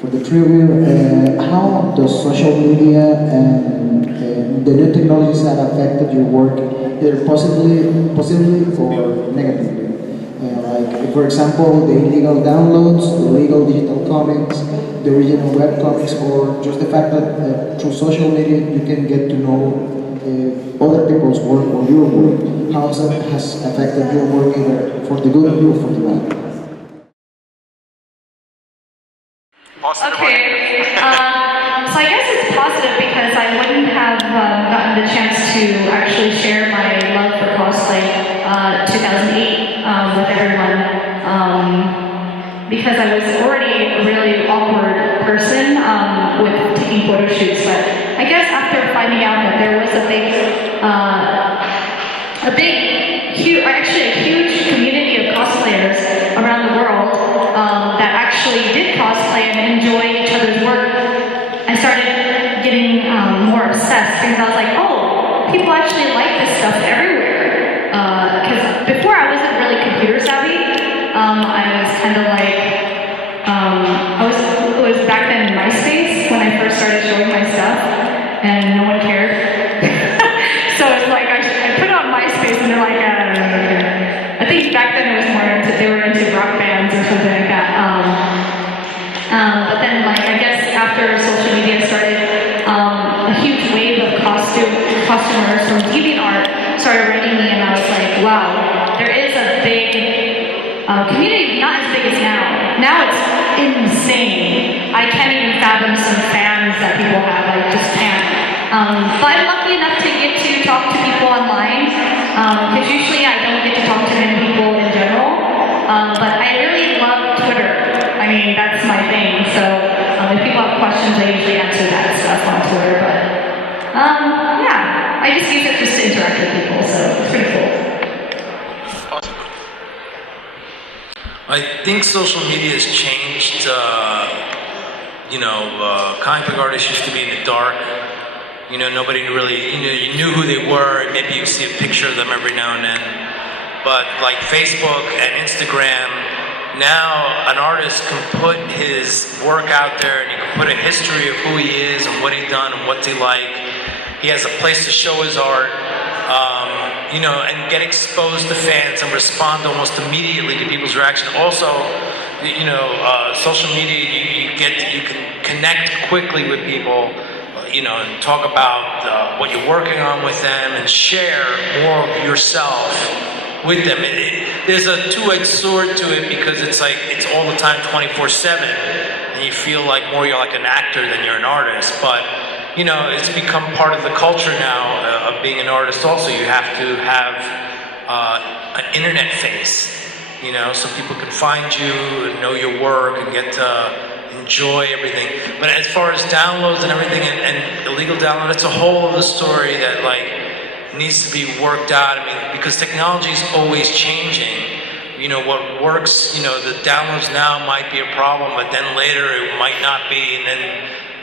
For the trivia, how does social media and the new technologies have affected your work, either positively or negatively? Like, for example, the illegal downloads, the illegal digital comics, the original web comics, or just the fact that through social media you can get to know other people's work or your work. How has affected your work, either for the good or for the bad? Okay, so I guess it's positive because I wouldn't have gotten the chance to actually share my love for cosplay 2008 with everyone because I was already a really awkward person with taking photo shoots, but I guess after finding out that there was a huge community of cosplayers around the world that actually did cosplay and enjoyed each other's work, I started getting more obsessed because I was like, oh, people actually like this stuff everywhere. Because before I wasn't really computer savvy. I was kind of like, it was back then in MySpace when I first started showing my stuff, and no one cared. So it's like I put it on MySpace and they're like, I think back then it was more they were into rock bands or something like that. But then, like, I guess after social media started, a huge wave of costumers from DeviantArt started writing me, and I was like, wow, there is a big community, not as big as now. Now it's insane. I can't even fathom some fans that people have. I just can't. But I'm lucky enough to get to talk to people online, because usually I don't get to talk to many people in general. But I really love Twitter. I mean, that's my thing. So if people have questions, I usually answer that stuff on Twitter. But yeah, I just use it just to interact with people, so it's pretty cool. I think social media has changed. Comic book artists used to be in the dark. Nobody really, you knew who they were, and maybe you see a picture of them every now and then. But like Facebook and Instagram, now an artist can put his work out there, and he can put a history of who he is and what he's done and what's he like. He has a place to show his art, and get exposed to fans and respond almost immediately to people's reaction. Also, social media, you can connect quickly with people, and talk about what you're working on with them and share more of yourself with them. There's a two-edged sword to it because it's like it's all the time 24/7, and you feel like more you're like an actor than you're an artist. But it's become part of the culture now of being an artist. Also, you have to have an internet face, so people can find you and know your work and get to enjoy everything. But as far as downloads and everything and illegal download, it's a whole other story that needs to be worked out. I mean, because technology is always changing. What works, the downloads now might be a problem, but then later it might not be, and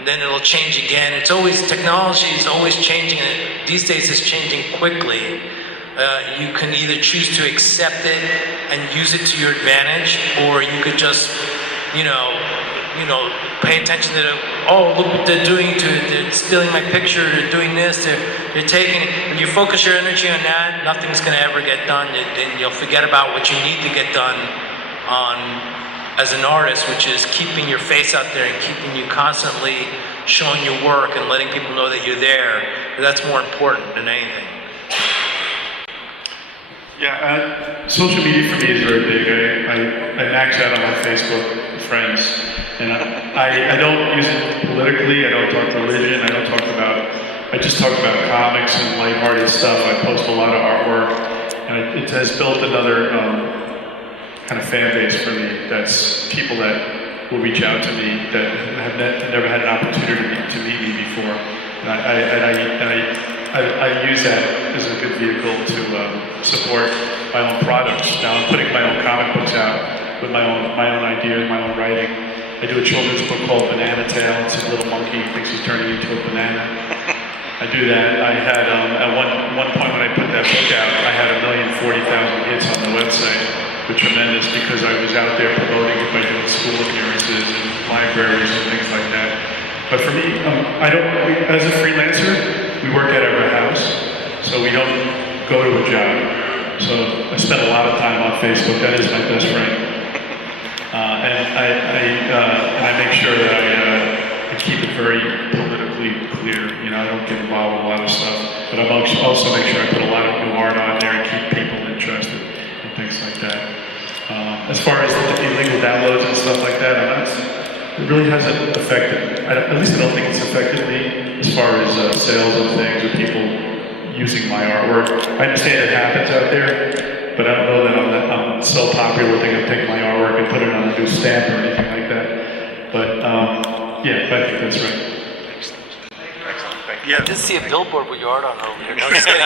then it'll change again. Technology is always changing, and these days it's changing quickly. You can either choose to accept it and use it to your advantage, or you could just, pay attention to look what they're doing to it, they're stealing my picture, they're doing this, they're taking it. When you focus your energy on that, nothing's going to ever get done, and you'll forget about what you need to get done as an artist, which is keeping your face out there and keeping you constantly showing your work and letting people know that you're there. That's more important than anything. Yeah, social media for me is very big. I max out on my Facebook friends, and I don't use it politically. I don't talk religion. I just talk about comics and lighthearted stuff. I post a lot of artwork, and it has built another kind of fan base for me. That's people that will reach out to me that have never had an opportunity to meet me before, and I use that as a good vehicle to support my own products. Now I'm putting my own comic books out with my own ideas, my own writing. I do a children's book called Banana Tale. It's a little monkey who thinks he's turning into a banana. I do that. I had at one point when I put that book out, I had 1,040,000 hits on the website, were tremendous because I was out there promoting it by doing school appearances and libraries and things like that. But for me, as a freelancer, we work out of our house, so we don't go to a job. So I spend a lot of time on Facebook. That is my best friend. And I make sure that I keep it very politically clear. You know, I don't get involved with a lot of stuff. But I also make sure I put a lot of new art on there and keep people interested and things like that. As far as the illegal downloads and stuff like that, it really hasn't affected, at least I don't think it's affected me as far as sales of things or people using my artwork. I understand it happens out there, but I don't know that I'm so popular they're going to take my artwork and put it on a new stamp or anything like that. But yeah, I think that's right. Yeah. I did see a billboard with your art on it over here. No, just kidding.